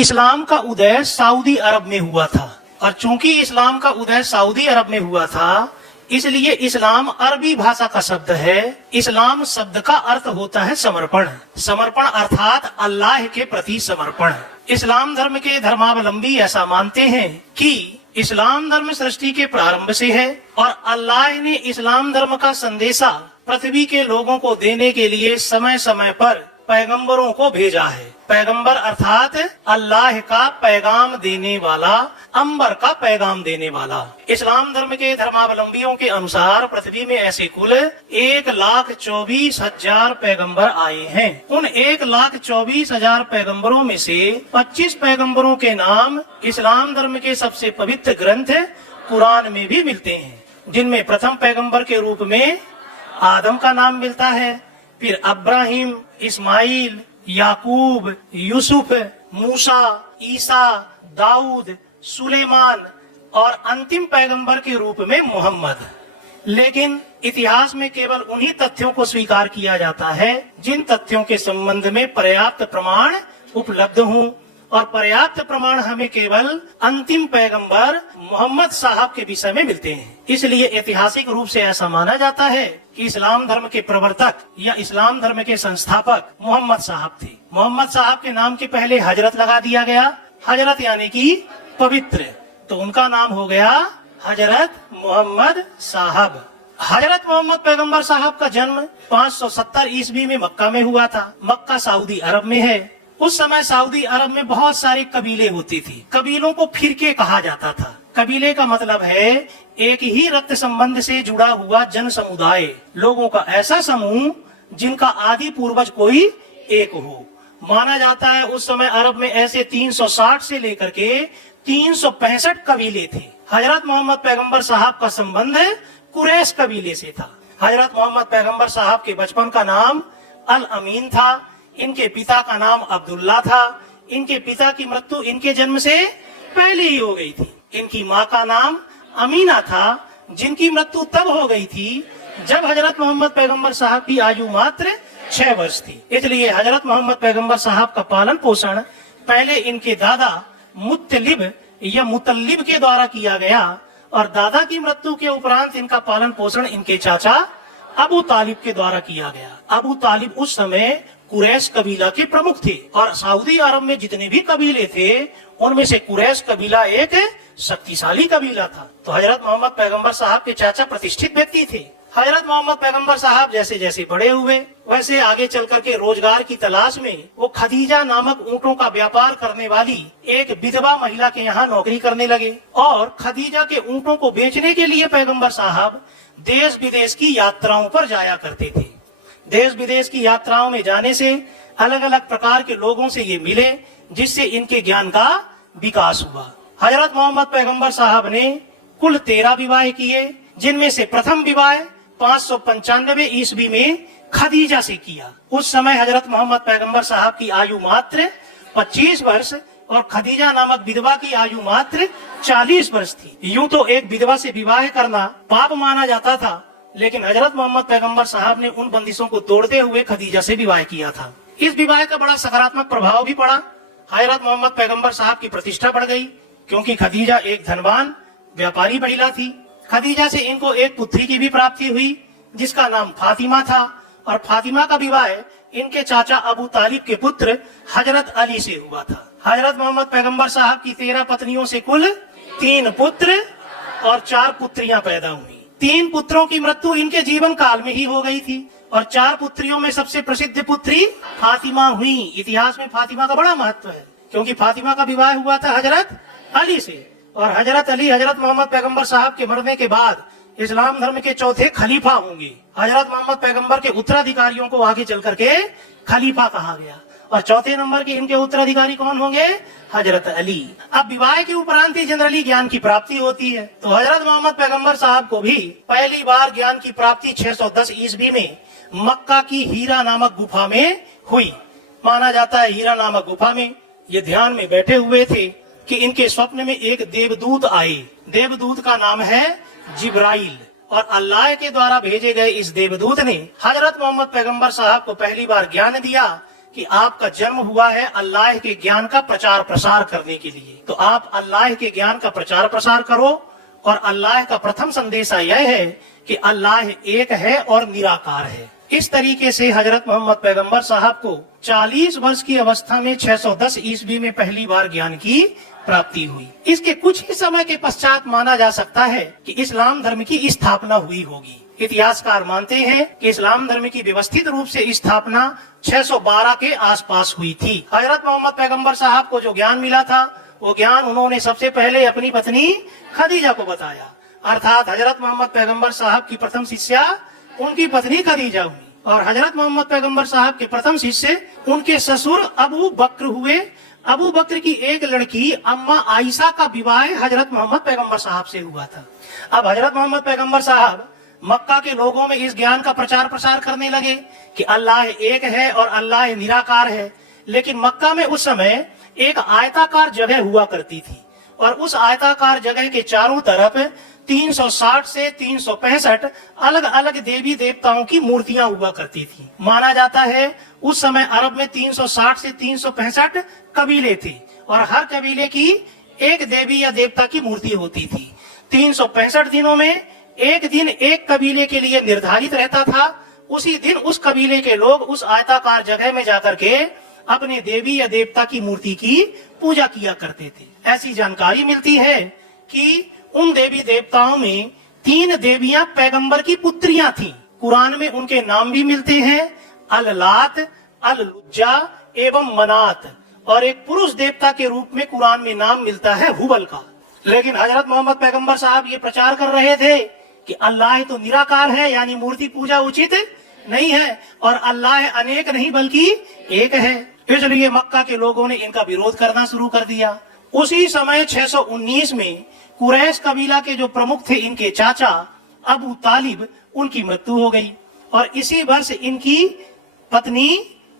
इस्लाम का उदय सऊदी अरब में हुआ था और चूंकि इस्लाम का उदय सऊदी अरब में हुआ था इसलिए इस्लाम अरबी भाषा का शब्द है। इस्लाम शब्द का अर्थ होता है समर्पण। समर्पण अर्थात अल्लाह के प्रति समर्पण। इस्लाम धर्म के धर्मावलंबी ऐसा मानते हैं कि इस्लाम धर्म सृष्टि के प्रारंभ से है और अल्लाह ने इस्लाम धर्म का संदेशा पृथ्वी के लोगों को देने के लिए समय समय पर पैगंबरों को भेजा है। पैगंबर अर्थात अल्लाह का पैगाम देने वाला, अंबर का पैगाम देने वाला। इस्लाम धर्म के धर्मावलंबियों के अनुसार पृथ्वी में ऐसे कुल 1,24,000 पैगंबर आए हैं। उन 1,24,000 पैगंबरों में से 25 पैगंबरों के नाम इस्लाम धर्म के सबसे पवित्र ग्रंथ कुरान में भी मिलते हैं, जिनमें प्रथम पैगंबर के रूप में आदम का नाम मिलता है, फिर अब्राहिम, इस्माइल, याकूब, यूसुफ, मूसा, ईसा, दाऊद, सुलेमान और अंतिम पैगंबर के रूप में मोहम्मद। लेकिन इतिहास में केवल उन्हीं तथ्यों को स्वीकार किया जाता है जिन तथ्यों के संबंध में पर्याप्त प्रमाण उपलब्ध हों, और पर्याप्त प्रमाण हमें केवल अंतिम पैगंबर मोहम्मद साहब के विषय में मिलते हैं। इसलिए ऐतिहासिक रूप से ऐसा माना जाता है कि इस्लाम धर्म के प्रवर्तक या इस्लाम धर्म के संस्थापक मोहम्मद साहब थे। मोहम्मद साहब के नाम के पहले हजरत लगा दिया गया। हजरत यानी कि पवित्र, तो उनका नाम हो गया हजरत मोहम्मद साहब। हजरत मोहम्मद पैगंबर साहब का जन्म 570 ईस्वी में मक्का में हुआ था। मक्का सऊदी अरब में है। उस समय सऊदी अरब में बहुत सारे कबीले होती थी। कबीलों को फिरके कहा जाता था। कबीले का मतलब है एक ही रक्त संबंध से जुड़ा हुआ जन समुदाय, लोगों का ऐसा समूह जिनका आदि पूर्वज कोई एक हो। माना जाता है उस समय अरब में ऐसे 360 से लेकर के 365 कबीले थे। हजरत मोहम्मद पैगंबर साहब का संबंध कुरैश कबीले से था। हजरत मोहम्मद पैगंबर साहब के बचपन का नाम अल अमीन था। इनके पिता का नाम अब्दुल्ला था। इनके पिता की मृत्यु इनके जन्म से पहले ही हो गई थी। इनकी माँ का नाम अमीना था, जिनकी मृत्यु तब हो गई थी जब हजरत मोहम्मद पैगंबर साहब की आयु मात्र 6 वर्ष थी। इसलिए हजरत मोहम्मद पैगंबर साहब का पालन पोषण पहले इनके दादा मुत्तलिब या मुतल्लिब के द्वारा किया गया और दादा की मृत्यु के उपरांत इनका पालन पोषण इनके चाचा अबू तालिब के द्वारा किया गया। अबू तालिब उस समय कुरैश कबीला के प्रमुख थे और सऊदी अरब में जितने भी कबीले थे उनमें से कुरैश कबीला एक शक्तिशाली कबीला था। तो हजरत मोहम्मद पैगंबर साहब के चाचा प्रतिष्ठित व्यक्ति थे। हजरत मोहम्मद पैगंबर साहब जैसे जैसे बड़े हुए वैसे आगे चल करके रोजगार की तलाश में वो खदीजा नामक ऊँटों का व्यापार करने वाली एक विधवा महिला के यहाँ नौकरी करने लगे और खदीजा के ऊँटों को बेचने के लिए पैगंबर साहब देश विदेश की यात्राओं पर जाया करते थे। देश विदेश की यात्राओं में जाने से अलग अलग प्रकार के लोगों से ये मिले, जिससे इनके ज्ञान का विकास हुआ। हजरत मोहम्मद पैगंबर साहब ने कुल 13 विवाह किए, जिनमें से प्रथम विवाह 595 ईस्वी में खदीजा से किया। उस समय हजरत मोहम्मद पैगंबर साहब की आयु मात्र 25 वर्ष और खदीजा नामक विधवा की आयु मात्र 40 वर्ष थी। यूं तो एक विधवा से विवाह करना पाप माना जाता था, लेकिन हजरत मोहम्मद पैगंबर साहब ने उन बंदिशों को तोड़ते हुए खदीजा से विवाह किया था। इस विवाह का बड़ा सकारात्मक प्रभाव भी पड़ा। हजरत मोहम्मद पैगंबर साहब की प्रतिष्ठा बढ़ गई, क्योंकि खदीजा एक धनवान व्यापारी महिला थी। खदीजा से इनको एक पुत्री की भी प्राप्ति हुई, जिसका नाम फातिमा था, और फातिमा का विवाह इनके चाचा अबू तालिब के पुत्र हजरत अली से हुआ था। हजरत मोहम्मद पैगंबर साहब की 13 पत्नियों से कुल 3 पुत्र और 4 पुत्रियां पैदा हुई। 3 पुत्रों की मृत्यु इनके जीवन काल में ही हो गई थी और 4 पुत्रियों में सबसे प्रसिद्ध पुत्री फातिमा हुई। इतिहास में फातिमा का बड़ा महत्व है, क्योंकि फातिमा का विवाह हुआ था हजरत अली से, और हजरत अली हजरत मोहम्मद पैगंबर साहब के मरने के बाद इस्लाम धर्म के चौथे खलीफा होंगे। हजरत मोहम्मद पैगंबर के उत्तराधिकारियों को आगे चल करके खलीफा कहा गया, और चौथे नंबर के इनके उत्तराधिकारी कौन होंगे? हजरत अली। अब विवाह के उपरांत ही जनरली ज्ञान की प्राप्ति होती है, तो हजरत मोहम्मद पैगंबर साहब को भी पहली बार ज्ञान की प्राप्ति 610 ईस्वी में मक्का की हीरा नामक गुफा में हुई। माना जाता है हीरा नामक गुफा में ये ध्यान में बैठे हुए थे कि इनके स्वप्न में एक देवदूत आए। देवदूत का नाम है जिब्राइल, और अल्लाह के द्वारा भेजे गए इस देवदूत ने हजरत मोहम्मद पैगंबर साहब को पहली बार ज्ञान दिया कि आपका जन्म हुआ है अल्लाह के ज्ञान का प्रचार प्रसार करने के लिए, तो आप अल्लाह के ज्ञान का प्रचार प्रसार करो। और अल्लाह का प्रथम संदेशा यह है कि अल्लाह एक है और निराकार है। इस तरीके से हजरत मोहम्मद पैगंबर साहब को 40 वर्ष की अवस्था में 610 ईस्वी में पहली बार ज्ञान की प्राप्ति हुई। इसके कुछ ही समय के पश्चात माना जा सकता है कि इस्लाम धर्म की स्थापना हुई होगी। इतिहासकार मानते हैं कि इस्लाम धर्म की व्यवस्थित रूप से स्थापना 612 के आसपास हुई थी। हजरत मोहम्मद पैगंबर साहब को जो ज्ञान मिला था, वो ज्ञान उन्होंने सबसे पहले अपनी पत्नी खदीजा को बताया। अर्थात हजरत मोहम्मद पैगंबर साहब की प्रथम शिष्या उनकी पत्नी खदीजा हुई, और हजरत मोहम्मद पैगंबर साहब के प्रथम शिष्य उनके ससुर अबू बकर हुए। अबू बकर की एक लड़की अम्मा आयशा का विवाह हजरत मोहम्मद पैगंबर साहब से हुआ था। अब हजरत मोहम्मद पैगंबर साहब मक्का के लोगों में इस ज्ञान का प्रचार प्रसार करने लगे कि अल्लाह एक है और अल्लाह निराकार है। लेकिन मक्का में उस समय एक आयताकार जगह हुआ करती थी, और उस आयताकार जगह के चारों तरफ 360 से 365 अलग अलग देवी देवताओं की मूर्तियां हुआ करती थी। माना जाता है उस समय अरब में 360 से 365 कबीले थे, और हर कबीले की एक देवी या देवता की मूर्ति होती थी। 365 दिनों में एक दिन एक कबीले के लिए निर्धारित रहता था। उसी दिन उस कबीले के लोग उस आयताकार जगह में जाकर के अपने देवी या देवता की मूर्ति की पूजा किया करते थे। ऐसी जानकारी मिलती है कि उन देवी देवताओं में 3 देवियां पैगंबर की पुत्रियां थीं। कुरान में उनके नाम भी मिलते हैं, अल-लात, अल-लुज्जा एवं मनात, और एक पुरुष देवता के रूप में कुरान में नाम मिलता है हुबल का। लेकिन हजरत मोहम्मद पैगंबर साहब ये प्रचार कर रहे थे कि अल्लाह तो निराकार है, यानी मूर्ति पूजा उचित नहीं है, और अल्लाह अनेक नहीं बल्कि एक है। इसलिए मक्का के लोगों ने इनका विरोध करना शुरू कर दिया। उसी समय 619 में कुरैश कबीला के जो प्रमुख थे, इनके चाचा अबू तालिब, उनकी मृत्यु हो गई, और इसी वर्ष इनकी पत्नी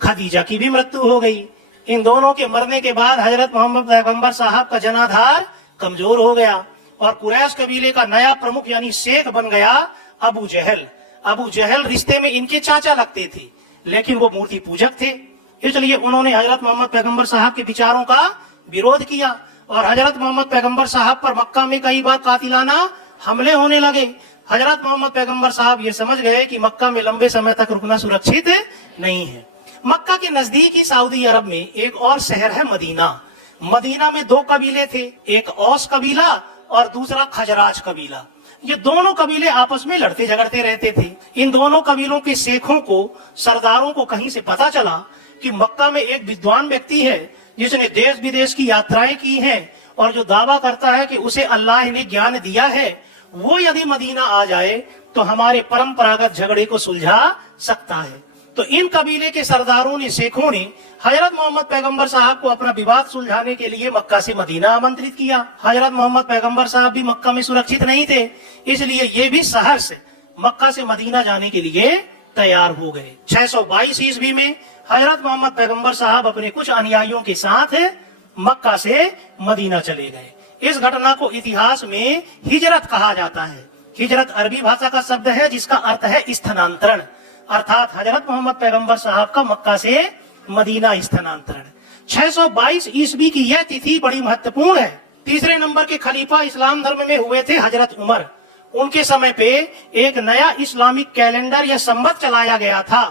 खदीजा की भी मृत्यु हो गई। इन दोनों के मरने के बाद हजरत मोहम्मद पैगंबर साहब का जनाधार कमजोर हो गया, और कुरैश कबीले का नया प्रमुख यानी शेख बन गया अबू जहल। अबू जहल रिश्ते में इनके चाचा लगते थे, लेकिन वो मूर्ति पूजक थे। इसलिए उन्होंने हजरत मोहम्मद पैगंबर साहब के विचारों का विरोध किया, और हजरत मोहम्मद पैगंबर साहब पर मक्का में कई बार कातिलाना हमले होने लगे। हजरत मोहम्मद पैगंबर साहब ये समझ गए कि मक्का में लंबे समय तक रुकना सुरक्षित नहीं है। मक्का के नजदीक ही सऊदी अरब में एक और शहर है मदीना। मदीना में 2 कबीले थे, एक औस कबीला और दूसरा खजराज कबीला। ये दोनों कबीले आपस में लड़ते झगड़ते रहते थे। इन दोनों कबीलों के शेखों को, सरदारों को कहीं से पता चला कि मक्का में एक विद्वान व्यक्ति है जिसने देश विदेश की यात्राएं की हैं, और जो दावा करता है कि उसे अल्लाह ने ज्ञान दिया है, वो यदि मदीना आ जाए तो हमारे परंपरागत झगड़े को सुलझा सकता है। तो इन कबीले के सरदारों ने, शेखों ने हजरत मोहम्मद पैगंबर साहब को अपना विवाद सुलझाने के लिए मक्का से मदीना आमंत्रित किया। हजरत मोहम्मद पैगंबर साहब भी मक्का में सुरक्षित नहीं थे, इसलिए ये भी शहर से मक्का से मदीना जाने के लिए तैयार हो गए। 622 ईस्वी में हजरत मोहम्मद पैगंबर साहब अपने कुछ अनुयायियों के साथ मक्का से मदीना चले गए। इस घटना को इतिहास में हिजरत कहा जाता है। हिजरत अरबी भाषा का शब्द है जिसका अर्थ है स्थानांतरण, अर्थात हजरत मोहम्मद पैगंबर साहब का मक्का से मदीना स्थानांतरण। 622 ईस्वी की यह तिथि बड़ी महत्वपूर्ण है। तीसरे नंबर के खलीफा इस्लाम धर्म में हुए थे हजरत उमर। उनके समय पे एक नया इस्लामिक कैलेंडर या संवत चलाया गया था,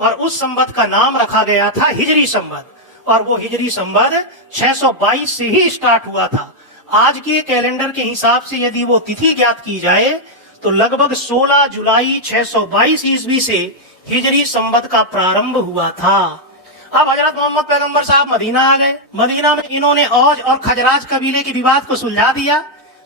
और उस संवत का नाम रखा गया था हिजरी संवत, और वो हिजरी संवत 622 से ही स्टार्ट हुआ था। आज के कैलेंडर के हिसाब से यदि वो तिथि ज्ञात की जाए तो लगभग 16 जुलाई 622 ईस्वी से हिजरी संवत का प्रारंभ हुआ था। अब हजरत मोहम्मद पैगंबर साहब मदीना आ गए। मदीना में इन्होंने औज और खजराज कबीले के विवाद को सुलझा दिया,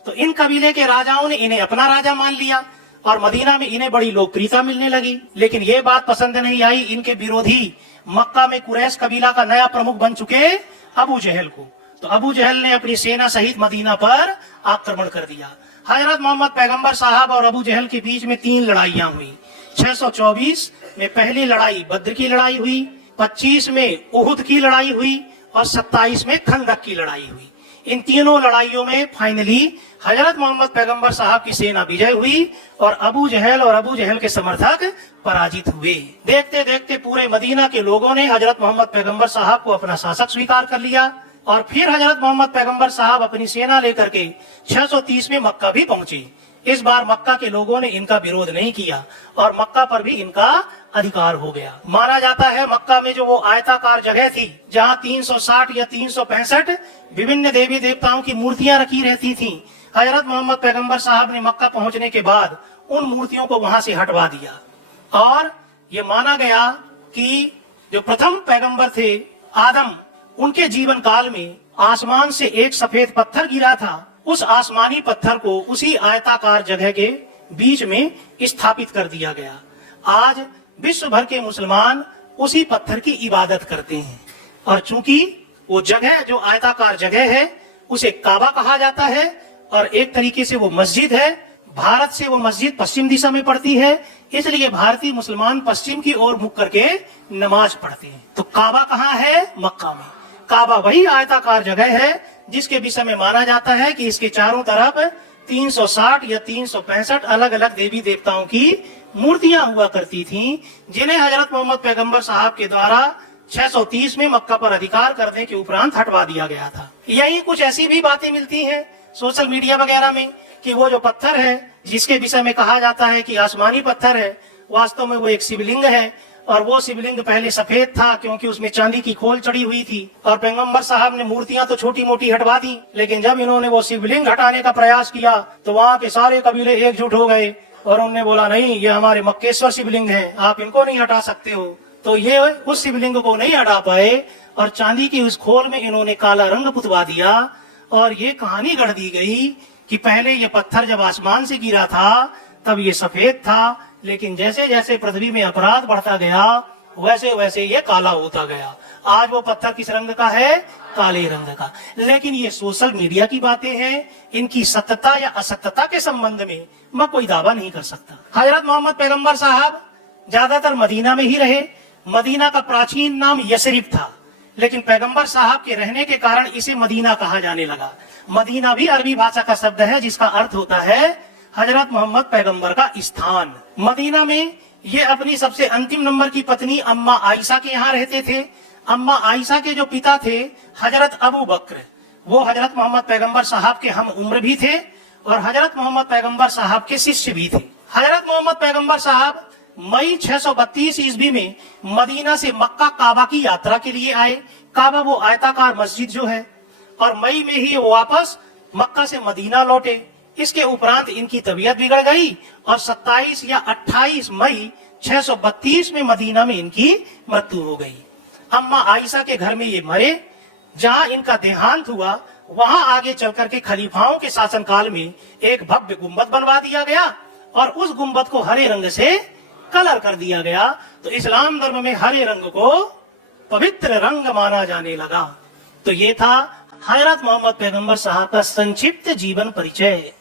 तो इन कबीले के राजाओं ने इन्हें अपना राजा मान लिया, और मदीना में इन्हें बड़ी लोकप्रियता मिलने लगी। लेकिन ये बात पसंद नहीं आई इनके विरोधी मक्का में कुरैश कबीला का नया प्रमुख बन चुके अबू जहल को। तो अबू जहल ने अपनी सेना सहित मदीना पर आक्रमण कर दिया। हजरत मोहम्मद पैगंबर साहब और अबू जहल के बीच में 3 लड़ाइयां हुई। 624 में पहली लड़ाई बद्र की लड़ाई हुई, 25 में उहुद की लड़ाई हुई, और 27 में खंदक की लड़ाई हुई। इन तीनों लड़ाइयों में फाइनली हजरत मोहम्मद पैगंबर साहब की सेना विजय हुई और अबू जहल के समर्थक पराजित हुए। देखते देखते पूरे मदीना के लोगों ने हजरत मोहम्मद पैगंबर साहब को अपना शासक स्वीकार कर लिया और फिर हजरत मोहम्मद पैगंबर साहब अपनी सेना लेकर के 630 में मक्का भी पहुंचे। इस बार मक्का के लोगों ने इनका विरोध नहीं किया और मक्का पर भी इनका अधिकार हो गया। माना जाता है मक्का में जो वो आयताकार जगह थी जहां 360 या 365 विभिन्न देवी देवताओं की मूर्तियां रखी रहती थीं, हजरत मोहम्मद पैगंबर साहब ने मक्का पहुंचने के बाद उन मूर्तियों को वहां से हटवा दिया और ये माना गया कि जो प्रथम पैगंबर थे आदम, उनके जीवन काल में आसमान से एक सफेद पत्थर गिरा था। उस आसमानी पत्थर को उसी आयताकार जगह के बीच में स्थापित कर दिया गया। आज विश्व भर के मुसलमान उसी पत्थर की इबादत करते हैं और चूंकि वो जगह जो आयताकार जगह है उसे काबा कहा जाता है और एक तरीके से वो मस्जिद है। भारत से वो मस्जिद पश्चिम दिशा में पड़ती है, इसलिए भारतीय मुसलमान पश्चिम की ओर मुख करके नमाज पढ़ते हैं। तो काबा कहाँ है? मक्का में। काबा वही आयताकार जगह है जिसके विषय में माना जाता है कि इसके चारों तरफ 360 या 365 अलग अलग देवी देवताओं की मूर्तियां हुआ करती थीं, जिन्हें हजरत मोहम्मद पैगंबर साहब के द्वारा 630 में मक्का पर अधिकार करने के उपरांत हटवा दिया गया था। यही कुछ ऐसी भी बातें मिलती हैं सोशल मीडिया वगैरह में कि वो जो पत्थर है जिसके विषय में कहा जाता है कि आसमानी पत्थर है, वास्तव में वो एक शिवलिंग है और वो शिवलिंग पहले सफेद था क्योंकि उसमें चांदी की खोल चढ़ी हुई थी और पैगंबर साहब ने मूर्तियां तो छोटी मोटी हटवा दी, लेकिन जब इन्होंने वो शिवलिंग हटाने का प्रयास किया तो वहाँ के सारे कबीले एकजुट हो गए और उन्होंने बोला नहीं, ये हमारे मक्केश्वर शिवलिंग है, आप इनको नहीं हटा सकते हो। तो ये उस शिवलिंग को नहीं हटा पाए और चांदी की उस खोल में इन्होंने काला रंग पुतवा दिया और ये कहानी गढ़ दी गई कि पहले ये पत्थर जब आसमान से गिरा था तब ये सफेद था, लेकिन जैसे जैसे पृथ्वी में अपराध बढ़ता गया वैसे वैसे ये काला होता गया। आज वो पत्थर किस रंग का है? काले रंग का। लेकिन ये सोशल मीडिया की बातें हैं, इनकी सत्यता या असत्यता के संबंध में मैं कोई दावा नहीं कर सकता। हजरत मोहम्मद पैगंबर साहब ज्यादातर मदीना में ही रहे। मदीना का प्राचीन नाम यसरिब था, लेकिन पैगंबर साहब के रहने के कारण इसे मदीना कहा जाने लगा। मदीना भी अरबी भाषा का शब्द है जिसका अर्थ होता है हजरत मोहम्मद पैगंबर का स्थान। मदीना में ये अपनी सबसे अंतिम नंबर की पत्नी अम्मा आयशा के यहाँ रहते थे। अम्मा आयशा के जो पिता थे हजरत अबू बकर, वो हजरत मोहम्मद पैगंबर साहब के हम उम्र भी थे और हजरत मोहम्मद पैगंबर साहब के शिष्य भी थे। हजरत मोहम्मद पैगंबर साहब मई 632 ईस्वी में मदीना से मक्का काबा की यात्रा के लिए आए। काबा वो आयताकार मस्जिद जो है, और मई में ही वो वापस मक्का से मदीना लौटे। इसके उपरांत इनकी तबीयत बिगड़ गई और 27 या 28 मई 632 में मदीना में इनकी मृत्यु हो गई। अम्मा आयशा के घर में ये मरे। जहां इनका देहांत हुआ वहां आगे चलकर के खलीफाओं के शासनकाल में एक भव्य गुंबद बनवा दिया गया और उस गुंबद को हरे रंग से कलर कर दिया गया। तो इस्लाम धर्म में हरे रंग को पवित्र रंग माना जाने लगा। तो ये था हजरत मोहम्मद पैगंबर साहब का संक्षिप्त जीवन परिचय।